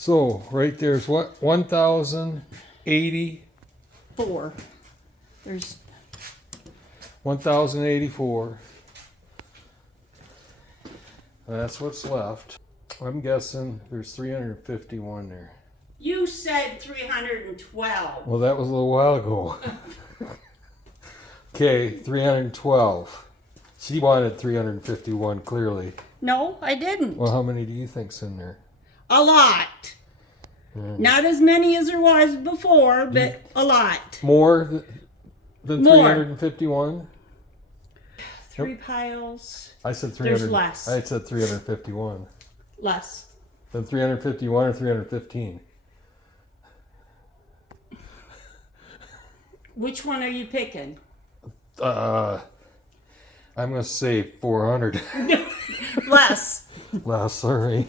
So right there's what? 1,080. 4. There's 1,084. That's what's left. I'm guessing there's 351 there. You said 312. Well, that was a little while ago. Okay, 312. She wanted 351 clearly. No, I didn't. Well, how many do you think's in there? A lot. Not as many as there was before, but a lot. More than More. 351? 3 piles. I said 300. There's less. I said 351. Less. Then 351 or 315? Which one are you picking? I'm going to say 400. Less. Last, sorry.